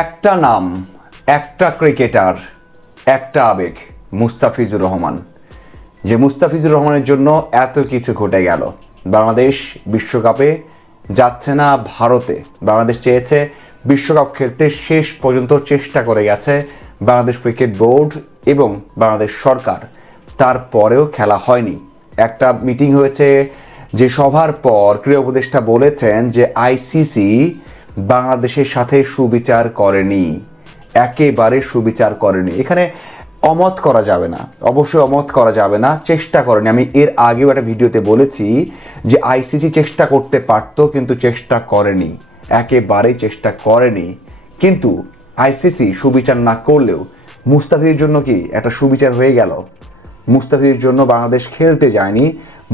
একটা নাম, একটা ক্রিকেটার, একটা আবেগ, মুস্তাফিজুর রহমান। যে মুস্তাফিজুর রহমানের জন্য এত কিছু ঘটে গেল। বাংলাদেশ বিশ্বকাপে যাচ্ছে না ভারতে। বাংলাদেশ চেয়েছে বিশ্বকাপ খেলতে, শেষ পর্যন্ত চেষ্টা করে গেছে বাংলাদেশ ক্রিকেট বোর্ড এবং বাংলাদেশ সরকার, তারপরেও খেলা হয়নি। একটা মিটিং হয়েছে, যে সভার পর ক্রীড়া উপদেষ্টা বলেছেন যে আইসিসি বাংলাদেশের সাথে সুবিচার করেনি, একেবারে সুবিচার করেনি। এখানে অমত করা যাবে না, অবশ্যই অমত করা যাবে না, চেষ্টা করেনি। আমি এর আগেও একটা ভিডিওতে বলেছি যে আইসিসি চেষ্টা করতে পারত, কিন্তু চেষ্টা করেনি, একেবারেই চেষ্টা করেনি। কিন্তু আইসিসি সুবিচার না করলেও মুস্তাফিজের জন্য কি একটা সুবিচার হয়ে গেল? মুস্তাফিজের জন্য বাংলাদেশ খেলতে যায়নি।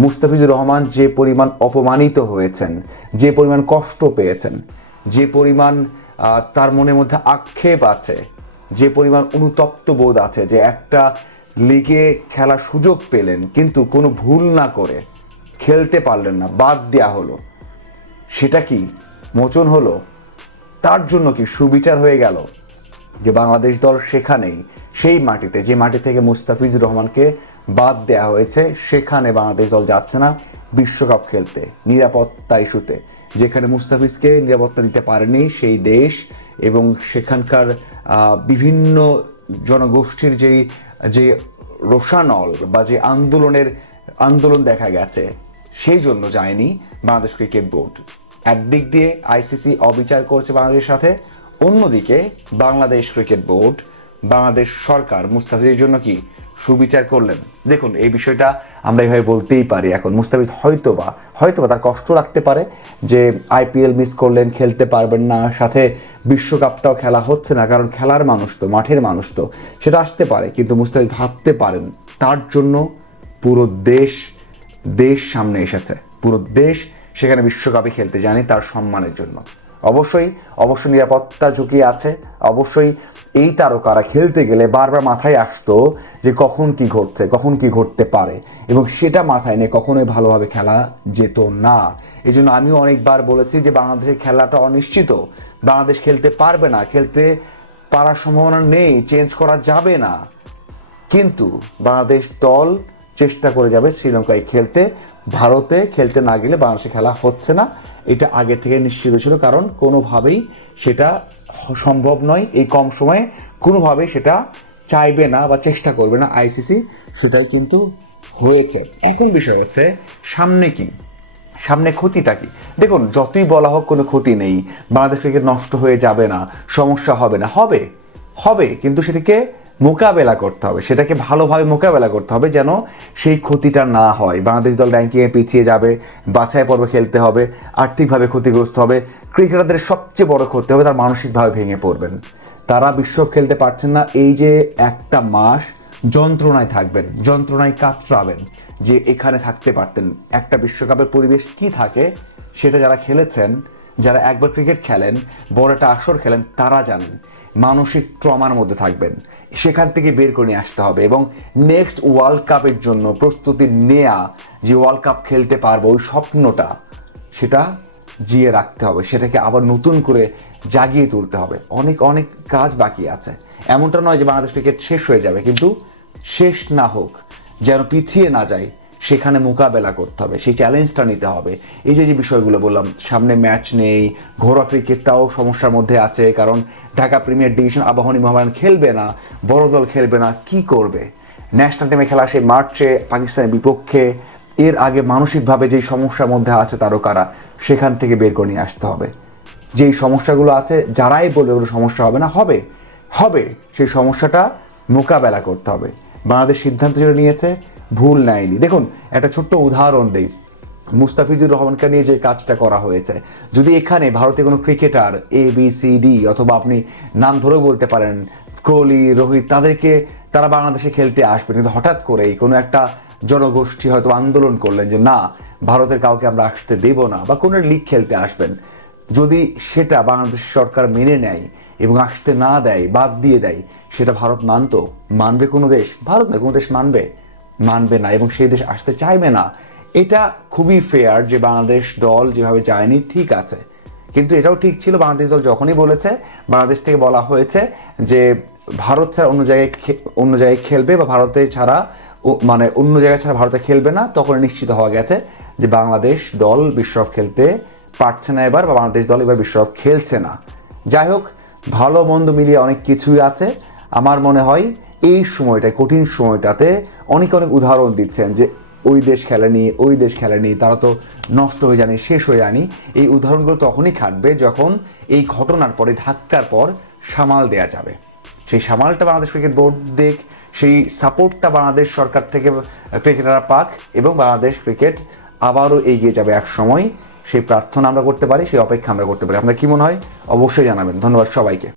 মুস্তাফিজুর রহমান যে পরিমাণ অপমানিত হয়েছেন, যে পরিমাণ কষ্ট পেয়েছেন, যে পরিমাণ তার মনের মধ্যে আক্ষেপ আছে, যে পরিমাণ অনুতপ্ত বোধ আছে, যে একটা লিগে খেলার সুযোগ পেলেন কিন্তু কোনো ভুল না করে খেলতে পারলেন না, বাদ দেওয়া হলো, সেটা কি মোচন হলো? তার জন্য কি সুবিচার হয়ে গেল? যে বাংলাদেশ দল সেখানেই, সেই মাটিতে, যে মাটি থেকে মুস্তাফিজুর রহমানকে বাদ দেওয়া হয়েছে, সেখানে বাংলাদেশ দল যাচ্ছে না বিশ্বকাপ খেলতে নিরাপত্তা ইস্যুতে। যেখানে মুস্তাফিজকে নিরাপত্তা দিতে পারেনি সেই দেশ এবং সেখানকার বিভিন্ন জনগোষ্ঠীর যে রোষানল বা যে আন্দোলন দেখা গেছে, সেই জন্য যায়নি বাংলাদেশ ক্রিকেট বোর্ড। একদিক দিয়ে আইসিসি অবিচার করছে বাংলাদেশের সাথে, অন্যদিকে বাংলাদেশ ক্রিকেট বোর্ড, বাংলাদেশ সরকার মুস্তাফিজের জন্য কি সুবিচার করলেন? দেখুন, এই বিষয়টা আমরা এইভাবে বলতেই পারি। এখন মুস্তাফিজ হয়তোবা তার কষ্ট লাগতে পারে যে আইপিএল মিস করলেন, খেলতে পারবেন না, সাথে বিশ্বকাপটাও খেলা হচ্ছে না, কারণ খেলার মানুষ তো, মাঠের মানুষ তো, সেটা আসতে পারে। কিন্তু মুস্তাফিজ ভাবতে পারেন তার জন্য পুরো দেশ সামনে এসেছে, পুরো দেশ সেখানে বিশ্বকাপে খেলতে যায়নি তার সম্মানের জন্য। অবশ্যই নিরাপত্তা ঝুঁকি আছে। অবশ্যই এই তারকারা খেলতে গেলে বারবার মাথায় আসতো যে কখন কি ঘটতে পারে, এবং সেটা মাথায় নিয়ে কখনোই ভালোভাবে খেলা যেত না। এই জন্য আমিও অনেকবার বলেছি যে বাংলাদেশের খেলাটা অনিশ্চিত, বাংলাদেশ খেলতে পারবে না, খেলতে পারার সম্ভাবনা নেই, চেঞ্জ করা যাবে না। কিন্তু বাংলাদেশ দল চেষ্টা করে যাবে শ্রীলঙ্কায় খেলতে, ভারতে খেলতে না গেলে বাংলাদেশে খেলা হচ্ছে না, এটা আগে থেকে নিশ্চিত ছিল। কারণ কোনোভাবেই সেটা সম্ভব নয়, এই কম সময়ে কোনোভাবেই সেটা চাইবে না বা চেষ্টা করবে না আইসিসি, সেটাই কিন্তু হয়েছে। এখন বিষয় হচ্ছে সামনে ক্ষতিটা কি? দেখুন, যতই বলা হোক কোনো ক্ষতি নেই, বাংলাদেশ ক্রিকেট নষ্ট হয়ে যাবে না, সমস্যা হবে না, হবে কিন্তু সেটাকে মোকাবেলা করতে হবে, সেটাকে ভালোভাবে মোকাবেলা করতে হবে যেন সেই ক্ষতিটা না হয়। বাংলাদেশ দল র্যাঙ্কিংয়ে পিছিয়ে যাবে, বাছাই পর্বে খেলতে হবে, আর্থিকভাবে ক্ষতিগ্রস্ত হবে, ক্রিকেটারদের সবচেয়ে বড় ক্ষতি হবে, তার মানসিকভাবে ভেঙে পড়বেন। তারা বিশ্বকাপ খেলতে পারছেন না, এই যে একটা মাস যন্ত্রণায় থাকবেন, যন্ত্রণায় কাতরাবেন যে এখানে থাকতে পারতেন। একটা বিশ্বকাপের পরিবেশ কি থাকে সেটা যারা খেলেছেন, যারা একবার ক্রিকেট খেলেন, বড় একটা আসর খেলেন, তারা জানেন। মানসিক ট্রমার মধ্যে থাকবেন, সেখান থেকে বের করে নিয়ে আসতে হবে এবং নেক্সট ওয়ার্ল্ড কাপের জন্য প্রস্তুতি নেয়া, যে ওয়ার্ল্ড কাপ খেলতে পারবো ওই স্বপ্নটা, সেটা জিয়ে রাখতে হবে, সেটাকে আবার নতুন করে জাগিয়ে তুলতে হবে। অনেক কাজ বাকি আছে। এমনটা নয় যে বাংলাদেশ ক্রিকেট শেষ হয়ে যাবে, কিন্তু শেষ না হোক, যেন পিছিয়ে না যায়, সেখানে মোকাবেলা করতে হবে, সেই চ্যালেঞ্জটা নিতে হবে। এই যে বিষয়গুলো বললাম, সামনে ম্যাচ নেই, ঘরোয়া ক্রিকেটটাও সমস্যার মধ্যে আছে, কারণ ঢাকা প্রিমিয়ার ডিভিশন আবাহনী মোহামেডান খেলবে না, বড় দল খেলবে না, কি করবে? ন্যাশনাল টিমে খেলা সেই মার্চে পাকিস্তানের বিপক্ষে, এর আগে মানসিকভাবে যেই সমস্যার মধ্যে আছে তারকারা, সেখান থেকে বের করে নিয়ে আসতে হবে। যেই সমস্যাগুলো আছে, যারাই বলে ওগুলো সমস্যা হবে না, হবে সেই সমস্যাটা মোকাবেলা করতে হবে। বাংলাদেশ সিদ্ধান্ত যেটা নিয়েছে ভুল নেয়নি। দেখুন, একটা ছোট্ট উদাহরণ দেই, মুস্তাফিজুর রহমানকে নিয়ে যে কাজটা করা হয়েছে, যদি এখানে ভারতীয় কোনো ক্রিকেটার ABCD, অথবা আপনি নাম ধরেও বলতে পারেন কোহলি, রোহিত, তারা বাংলাদেশে খেলতে আসবে, কিন্তু হঠাৎ করেই কোনো একটা জনগোষ্ঠী হয়তো আন্দোলন করলেন যে না, ভারতের কাউকে আমরা আসতে দেব না, বা কোনো লিগ খেলতে আসবেন, যদি সেটা বাংলাদেশ সরকার মেনে নেয় এবং আসতে না দেয়, বাদ দিয়ে দেয়, সেটা ভারত মানবে কোনো দেশ? ভারত না, কোনো দেশ মানবে না, এবং সেই দেশ আসতে চাইবে না। এটা খুবই ফেয়ার যে বাংলাদেশ দল যেভাবে চায়নি, ঠিক আছে, কিন্তু এটাও ঠিক ছিল, বাংলাদেশ দল যখনই বলেছে, বাংলাদেশ থেকে বলা হয়েছে যে ভারত ছাড়া অন্য জায়গায় খেলবে বা ভারতে ছাড়া মানে অন্য জায়গায় ছাড়া ভারতে খেলবে না, তখন নিশ্চিত হওয়া গেছে যে বাংলাদেশ দল বিশ্বকাপ খেলতে পারছে না এবার, বা বাংলাদেশ দল এবার বিশ্বকাপ খেলছে না। যাই হোক, ভালো মন্দ মিলিয়ে অনেক কিছুই আছে। আমার মনে হয় এই সময়টায়, কঠিন সময়টাতে অনেক উদাহরণ দিচ্ছেন যে ওই দেশ খেলেনি, তারা তো নষ্ট হয়ে যায়নি, শেষ হয়ে যায়নি। এই উদাহরণগুলো তখনই খাটবে যখন এই ঘটনার পরে, ধাক্কার পর সামাল দেয়া যাবে। সেই সামালটা বাংলাদেশ ক্রিকেট বোর্ড দেখ, সেই সাপোর্টটা বাংলাদেশ সরকার থেকে ক্রিকেটাররা পাক, এবং বাংলাদেশ ক্রিকেট আবারও এগিয়ে যাবে এক সময়। সেই প্রার্থনা আমরা করতে পারি, সেই অপেক্ষা আমরা করতে পারি। আপনার কি মনে হয়? অবশ্যই জানাবেন। ধন্যবাদ সবাইকে।